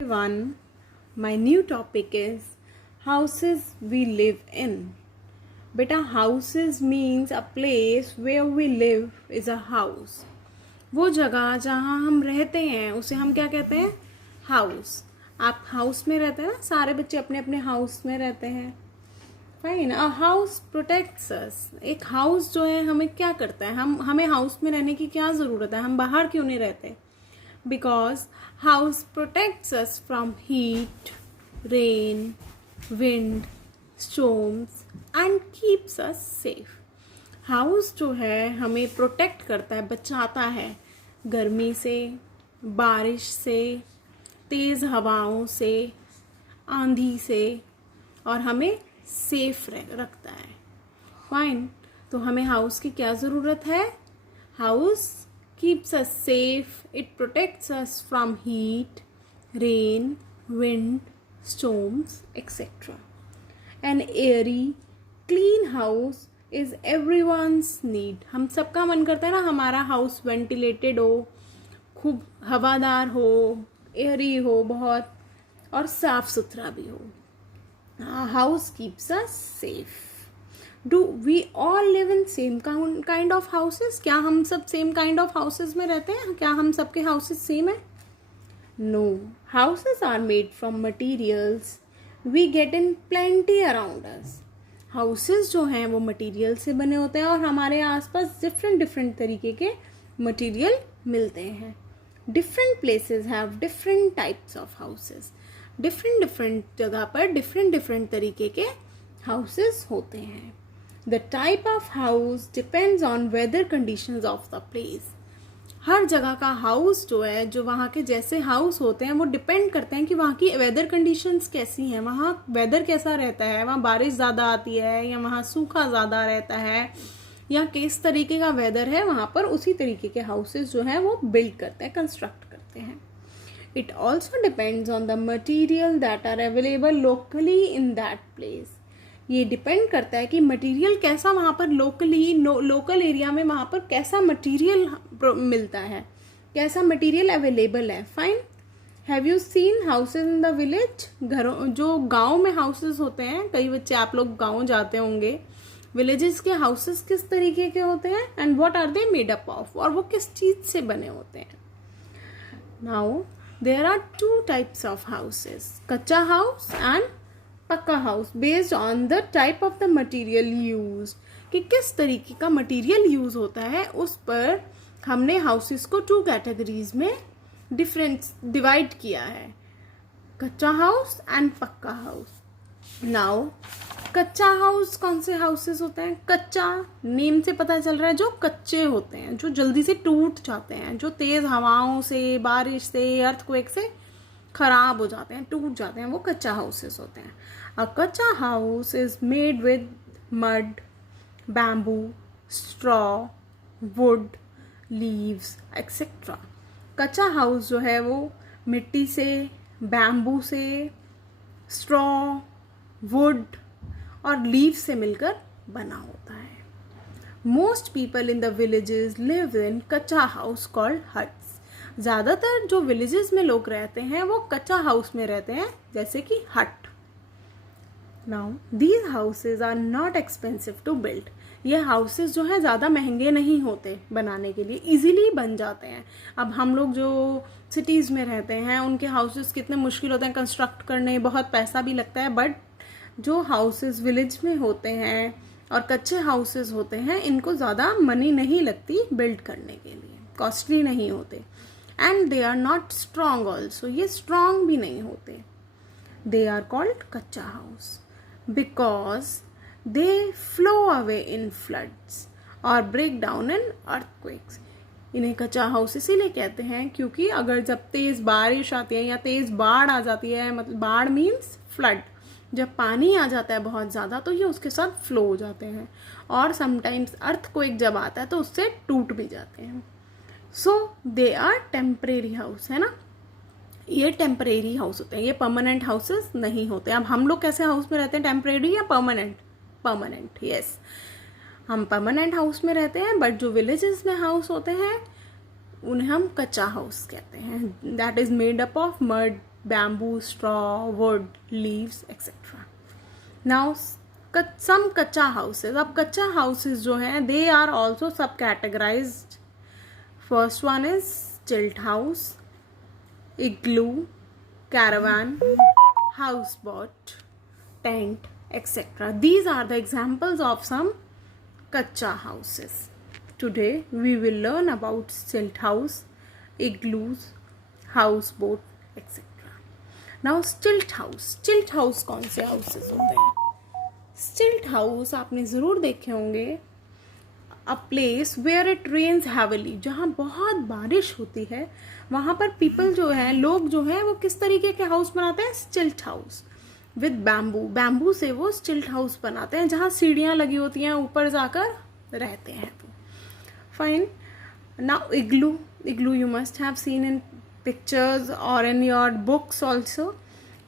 Everyone, my new topic is houses we live in. Beta, houses means a place where we live is a house. वो जगह जहाँ हम रहते हैं उसे हम क्या कहते हैं? हाउस. आप हाउस में रहते हैं ना, सारे बच्चे अपने अपने हाउस में रहते हैं. Fine. A house protects us. एक हाउस जो है हमें क्या करता है? हमें हाउस में रहने की क्या ज़रूरत है? हम बाहर क्यों नहीं रहते? Because house protects us from heat, rain, wind, storms and keeps us safe. House जो है हमें प्रोटेक्ट करता है, बचाता है गर्मी से, बारिश से, तेज़ हवाओं से, आंधी से और हमें सेफ रखता है. फाइन. तो हमें हाउस की क्या ज़रूरत है? House keeps us safe, it protects us from heat, rain, wind, storms, etc. An airy, clean house is everyone's need. हम सबका मन करता है ना हमारा हाउस वेंटिलेटेड हो, खूब हवादार हो, एयरी हो बहुत और साफ सुथरा भी हो. House keeps us safe. Do we all live in same kind of houses? क्या हम सब same kind of houses में रहते हैं? क्या हम सबके houses same हैं? No. Houses are made from materials we get in plenty around us. Houses जो हैं वो material से बने होते हैं और हमारे आसपास different तरीके के material मिलते हैं. Different places have different types of houses. different जगह पर different तरीके के houses होते हैं. The type of house depends on weather conditions of the place. हर जगह का हाउस जो है, जो वहाँ के जैसे हाउस होते हैं वो डिपेंड करते हैं कि वहाँ की वेदर कंडीशंस कैसी हैं, वहाँ वेदर कैसा रहता है, वहाँ बारिश ज़्यादा आती है या वहाँ सूखा ज़्यादा रहता है या किस तरीके का वेदर है, वहाँ पर उसी तरीके के हाउसेस जो हैं वो बिल्ड करते हैं, कंस्ट्रक्ट करते हैं. It also depends on the material that are available locally in that place. ये डिपेंड करता है कि मटेरियल कैसा वहाँ पर लोकल एरिया में वहाँ पर कैसा मटेरियल मिलता है, कैसा मटेरियल अवेलेबल है. Fine. Have you seen houses in the village? घरों जो गांव में हाउसेज होते हैं, कई बच्चे आप लोग गांव जाते होंगे. विलेजेस के हाउसेज किस तरीके के होते हैं and what are they made up of, और वो किस चीज से बने होते हैं. Now there are two types of houses, kachcha house and pakka house, based on the type of the material use. कि किस तरीके का मटेरियल यूज होता है उस पर हमने हाउसेस को टू कैटेगरीज में डिवाइड किया है, कच्चा house and pakka house. Now कच्चा हाउस कौन से हाउसेस होते हैं? कच्चा नेम से पता चल रहा है जो कच्चे होते हैं, जो जल्दी से टूट जाते हैं, जो तेज हवाओं से, बारिश से, अर्थक्वेक से खराब हो जाते हैं, टूट जाते हैं, वो कच्चा हाउसेस होते हैं. अ कच्चा house is made with mud, bamboo, straw, would, leaves etcetera. कच्चा हाउस जो है वो मिट्टी से, बैम्बू से, स्ट्रॉ, वुड और लीव से मिलकर बना होता है. Most people in the villages live in कच्चा हाउस कॉल्ड हट्स. ज़्यादातर जो विलेजेस में लोग रहते हैं वो कच्चा हाउस में रहते हैं, जैसे कि hut. Now these houses are not expensive to build. ये हाउसेज जो है ज़्यादा महंगे नहीं होते बनाने के लिए, इजीली बन जाते हैं. अब हम लोग जो सिटीज़ में रहते हैं उनके हाउसेज कितने मुश्किल होते हैं कंस्ट्रक्ट करने, बहुत पैसा भी लगता है. बट जो हाउसेज विलेज में होते हैं और कच्चे हाउसेज होते हैं, इनको ज़्यादा मनी नहीं लगती बिल्ड करने के लिए, कॉस्टली नहीं होते. And they are not strong also, ये स्ट्रॉन्ग भी नहीं होते. They are called kachcha house because they flow away in floods और ब्रेक डाउन इन अर्थक्वेक्स. इन्हें कच्चा हाउस इसीलिए कहते हैं क्योंकि अगर जब तेज बारिश आती है या तेज बाढ़ आ जाती है, मतलब बाढ़ मीन्स फ्लड, जब पानी आ जाता है बहुत ज़्यादा तो ये उसके साथ फ्लो हो जाते हैं, और समटाइम्स अर्थक्वेक जब आता है तो उससे टूट भी जाते हैं. सो दे आर टेम्परेरी हाउस, है ना. ये टेम्परेरी हाउस होते हैं, ये परमानेंट हाउसेस नहीं होते. अब हम लोग कैसे हाउस में रहते हैं, टेम्परेरी या परमानेंट? Permanent, yes. हम परमानेंट हाउस में रहते हैं. बट जो विलेजेस में हाउस होते हैं उन्हें हम कच्चा हाउस कहते हैं. That is made up of mud, bamboo, straw, wood, leaves, etc. Now some kacha houses. अब kacha houses जो हैं they are also sub categorized. First one is stilt house, igloo, caravan, houseboat, tent, etc. These are the examples of some kacha houses. Today we will learn about stilt house, igloos, houseboat, etc. Now stilt house कौन से houses होते हैं? Stilt house आपने ज़रूर देखे होंगे. A place where it rains heavily, जहाँ बहुत बारिश होती है वहाँ पर पीपल जो है, लोग जो है वो किस तरीके के हाउस बनाते हैं? स्टिल्ट हाउस विद बैम्बू से वो स्टिल्ट हाउस बनाते हैं जहाँ सीढ़ियाँ लगी होती हैं, ऊपर जाकर रहते हैं वो. Fine. Now igloo you must have seen in pictures और in your books also.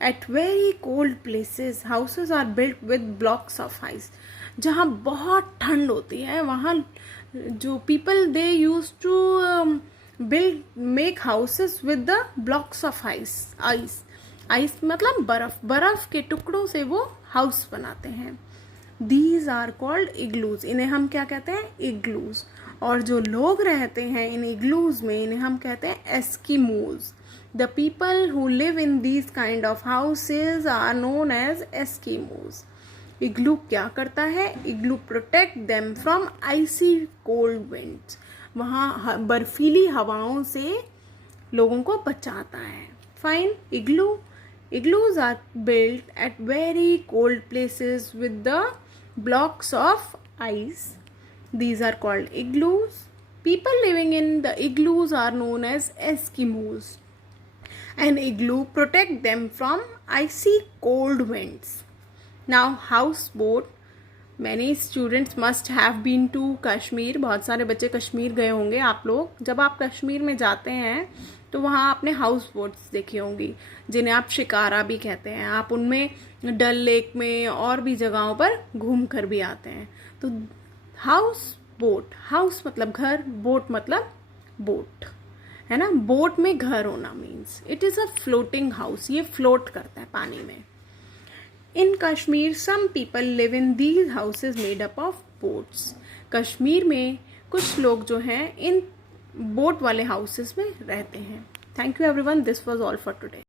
At very cold places, houses are built with blocks of ice. जहाँ बहुत ठंड होती है वहाँ जो people they used to make houses with the blocks of ice मतलब बर्फ के टुकड़ों से वो हाउस बनाते हैं. These are called igloos. इन्हें हम क्या कहते हैं? Igloos. और जो लोग रहते हैं इन igloos में इन्हें हम कहते हैं Eskimos. The people who live in these kind of houses are known as Eskimos. Igloo क्या करता है? Igloo protect them from icy cold winds. वहाँ बर्फीली हवाओं से लोगों को बचाता है. Fine. Igloos are built at very cold places with the blocks of ice. These are called igloos. People living in the igloos are known as Eskimos. An igloo protect them from icy cold winds. Now houseboat. Many students must have been to Kashmir. बहुत सारे बच्चे कश्मीर गए होंगे आप लोग. जब आप कश्मीर में जाते हैं तो वहाँ आपने हाउस बोट्स देखी होंगी जिन्हें आप शिकारा भी कहते हैं. आप उनमें डल लेक में और भी जगहों पर घूम कर भी आते हैं. तो हाउस बोट, हाउस मतलब घर, बोट मतलब बोट, है ना. बोट में घर होना means it is a floating house. ये फ्लोट करता है पानी में. In Kashmir some people live in these houses made up of boats. Kashmir में कुछ लोग जो हैं इन बोट वाले हाउसेस में रहते हैं. Thank you everyone. This was all for today.